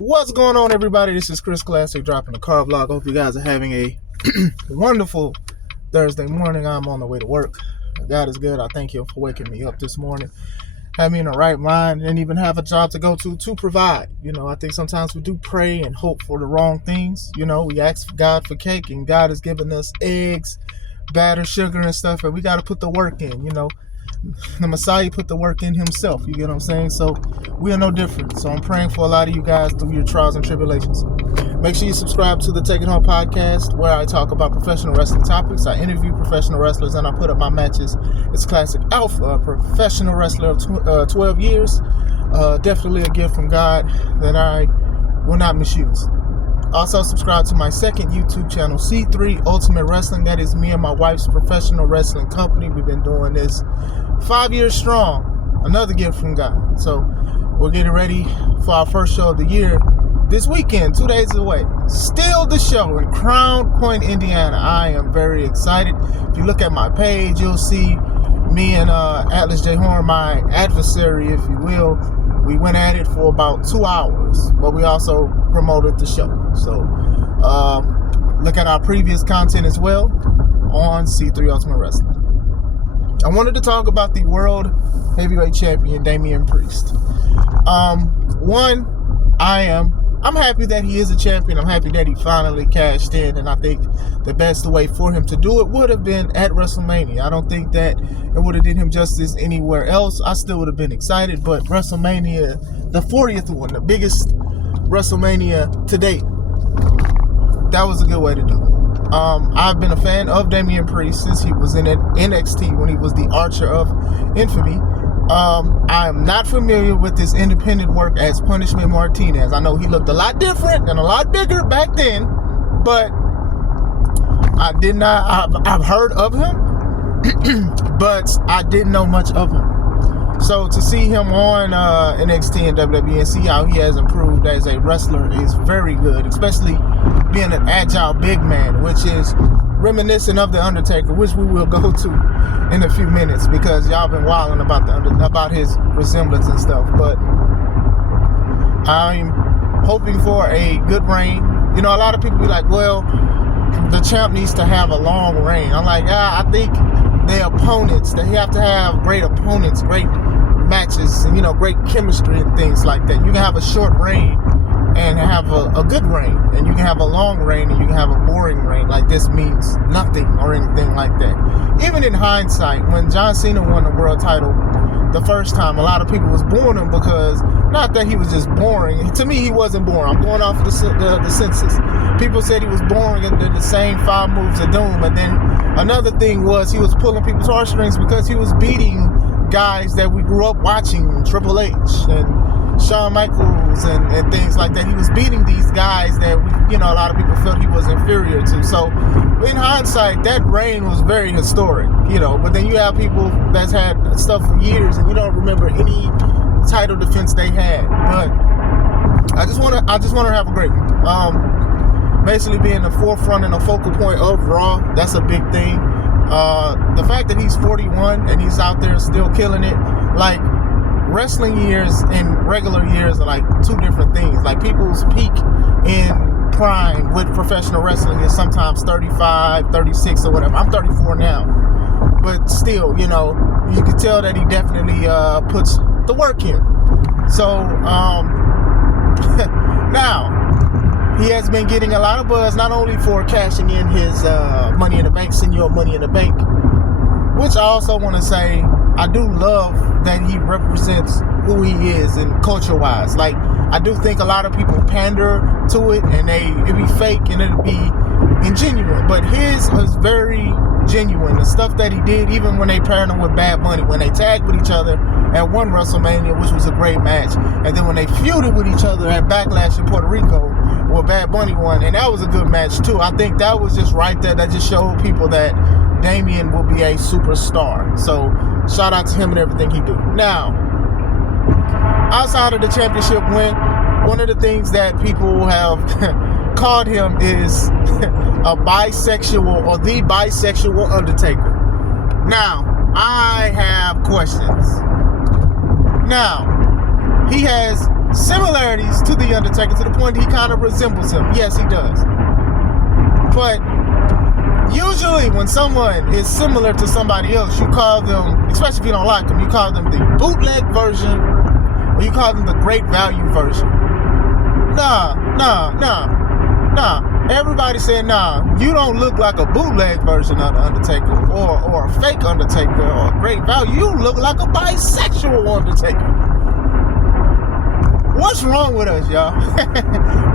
What's going on, everybody? This is Chris Classic dropping the car vlog. I hope you guys are having a wonderful Thursday morning. I'm on the way to work. God is good. I thank Him for waking me up this morning, have me in the right mind, and even have a job to go to provide. I think sometimes we do pray and hope for the wrong things. We ask God for cake, and God has given us eggs, batter, sugar, and stuff, and we got to put the work in. The Messiah put the work in himself. You get what I'm saying? So we are no different. So I'm praying for a lot of you guys through your trials and tribulations. Make sure you subscribe to the Take It Home podcast, where I talk about professional wrestling topics. I interview professional wrestlers and I put up my matches. It's Classic Alpha, a professional wrestler of 12 years. Definitely a gift from God that I will not misuse. Also, subscribe to my second YouTube channel, C3 Ultimate Wrestling. That is me and my wife's professional wrestling company. We've been doing this 5 years strong. Another gift from God. So we're getting ready for our first show of the year this weekend, 2 days away. Still the show in Crown Point, Indiana. I am very excited. If you look at my page, you'll see me and Atlas J. Horn, my adversary, if you will. We went at it for about 2 hours, but we also promoted the show. So look at our previous content as well on C3 Ultimate Wrestling. I wanted to talk about the World Heavyweight Champion, Damian Priest. I'm happy that he is a champion. I'm happy that he finally cashed in, and I think the best way for him to do it would have been at WrestleMania. I don't think that it would have did him justice anywhere else. I still would have been excited, but WrestleMania, the 40th one, the biggest WrestleMania to date, that was a good way to do it. I've been a fan of Damian Priest since he was in NXT when he was the Archer of Infamy. I am not familiar with his independent work as Punishment Martinez. I know he looked a lot different and a lot bigger back then, but I've heard of him, but I didn't know much of him. So to see him on NXT and WWE and see how he has improved as a wrestler is very good, especially being an agile big man, which is reminiscent of The Undertaker, which we will go to in a few minutes because y'all been wilding about his resemblance and stuff. But I'm hoping for a good reign. A lot of people be like, well, the champ needs to have a long reign. I'm like, I think the opponents, they have to have great opponents, great matches, and great chemistry and things like that. You can have a short reign and have a good reign, and you can have a long reign and you can have a boring reign. Like this means nothing or anything like that. Even in hindsight, when John Cena won the world title the first time, a lot of people was booing him because, not that he was just boring. To me, he wasn't boring. I'm going off of the census. People said he was boring and did the same 5 moves of doom. And then another thing was he was pulling people's heartstrings because he was beating guys that we grew up watching, Triple H and Shawn Michaels and things like that. He was beating these guys that a lot of people felt he was inferior to. So in hindsight, that reign was very historic, but then you have people that's had stuff for years and you don't remember any title defense they had. But I just want to have a great one. Basically being the forefront and the focal point of Raw, that's a big thing. The fact that he's 41 and he's out there still killing it, like wrestling years and regular years are like two different things. Like people's peak in prime with professional wrestling is sometimes 35, 36 or whatever. I'm 34 now, but still, you can tell that he definitely puts the work in. So now he has been getting a lot of buzz, not only for cashing in his Money in the Bank, Senior Money in the Bank, which I also want to say, I do love that he represents who he is and culture-wise. Like, I do think a lot of people pander to it and it be fake and it'll be ingenuine, but his is very genuine. The stuff that he did, even when they paired him with Bad Bunny, when they tagged with each other at one WrestleMania, which was a great match, and then when they feuded with each other at Backlash in Puerto Rico, where Bad Bunny won, and that was a good match too. I think that was just right there. That just showed people that Damian will be a superstar. So shout out to him and everything he do. Now, outside of the championship win, one of the things that people have called him is a bisexual, or the Bisexual Undertaker. Now, I have questions. Now, he has similarities to The Undertaker to the point he kind of resembles him. Yes, he does. But usually when someone is similar to somebody else, you call them, especially if you don't like them, you call them the bootleg version, or you call them the great value version. Nah. Everybody said, nah, you don't look like a bootleg version of The Undertaker or a fake Undertaker or a great value. You look like a bisexual Undertaker. What's wrong with us, y'all?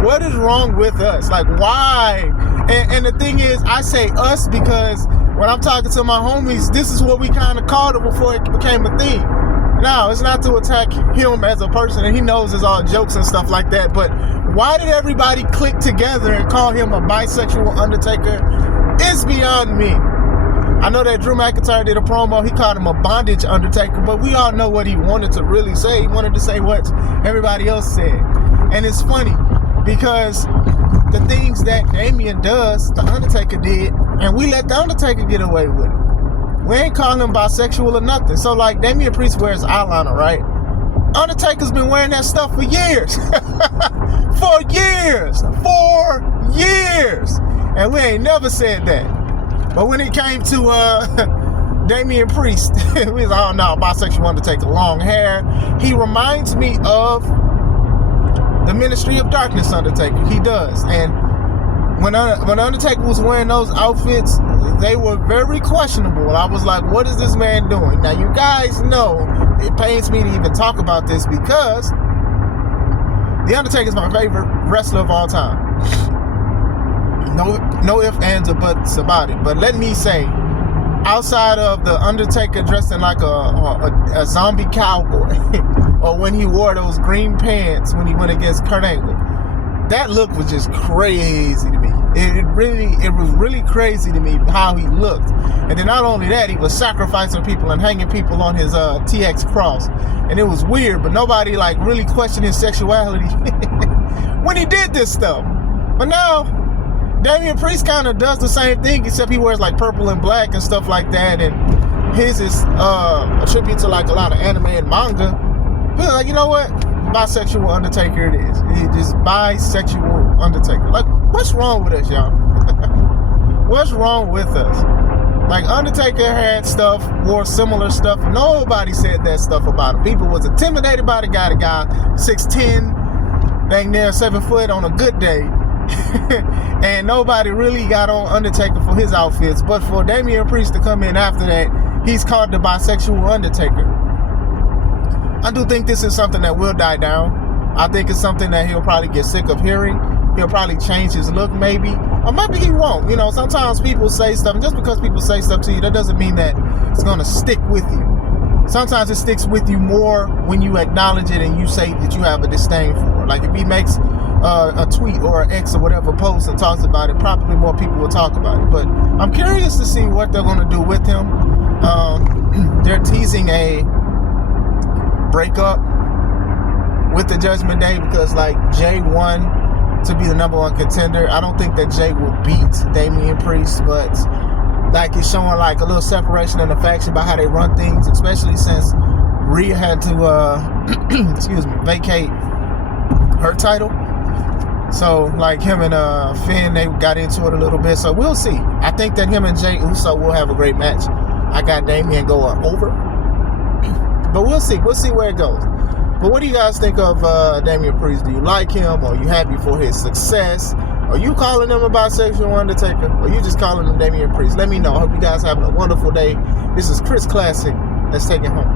What is wrong with us? Like, why? And the thing is, I say us because when I'm talking to my homies, this is what we kind of called it before it became a thing. Now, it's not to attack him as a person, and he knows it's all jokes and stuff like that, but why did everybody click together and call him a bisexual Undertaker? It's beyond me. I know that Drew McIntyre did a promo, he called him a bondage Undertaker, but we all know what he wanted to really say. He wanted to say what everybody else said. And it's funny, because the things that Damian does, The Undertaker did, and we let The Undertaker get away with it. We ain't calling him bisexual or nothing. So, like, Damian Priest wears eyeliner, right? Undertaker's been wearing that stuff for years. For years. And we ain't never said that. But when it came to Damian Priest, we was like, oh no, bisexual Undertaker, long hair. He reminds me of the Ministry of Darkness Undertaker. He does. And when Undertaker was wearing those outfits, they were very questionable. I was like, what is this man doing? Now, you guys know, it pains me to even talk about this because The Undertaker is my favorite wrestler of all time. No ifs, ands, or buts about it. But let me say, outside of The Undertaker dressing like a zombie cowboy, or when he wore those green pants when he went against Kurt Angle, that look was just crazy to me. It was really crazy to me how he looked. And then not only that, he was sacrificing people and hanging people on his TX cross. And it was weird, but nobody like really questioned his sexuality when he did this stuff. But now, Damian Priest kind of does the same thing, except he wears like purple and black and stuff like that. And his is a tribute to like a lot of anime and manga. But like, you know what? Bisexual Undertaker it is. It's just bisexual Undertaker. Like, what's wrong with us, y'all? What's wrong with us? Like, Undertaker had stuff, wore similar stuff. Nobody said that stuff about him. People was intimidated by the guy. 6'10", dang near 7 foot on a good day. And nobody really got on Undertaker for his outfits. But for Damian Priest to come in after that, he's called the bisexual Undertaker. I do think this is something that will die down. I think it's something that he'll probably get sick of hearing. He'll probably change his look maybe. Or maybe he won't. You know, sometimes people say stuff, and just because people say stuff to you, that doesn't mean that it's going to stick with you. Sometimes it sticks with you more when you acknowledge it and you say that you have a disdain for it. Like if he makes a tweet or an X or whatever post and talks about it, probably more people will talk about it. But I'm curious to see what they're going to do with him. They're teasing a breakup with the Judgment Day because like Jay won to be the number one contender. I don't think that Jay will beat Damian Priest, but like it's showing like a little separation in the faction by how they run things, especially since Rhea had to vacate her title. So like him and Finn, they got into it a little bit. So we'll see. I think that him and Jay Uso will have a great match. I got Damian going over. But we'll see. We'll see where it goes. But what do you guys think of Damian Priest? Do you like him? Or are you happy for his success? Are you calling him a bisexual Undertaker? Or are you just calling him Damian Priest? Let me know. I hope you guys having a wonderful day. This is Chris Classic. Let's take it home.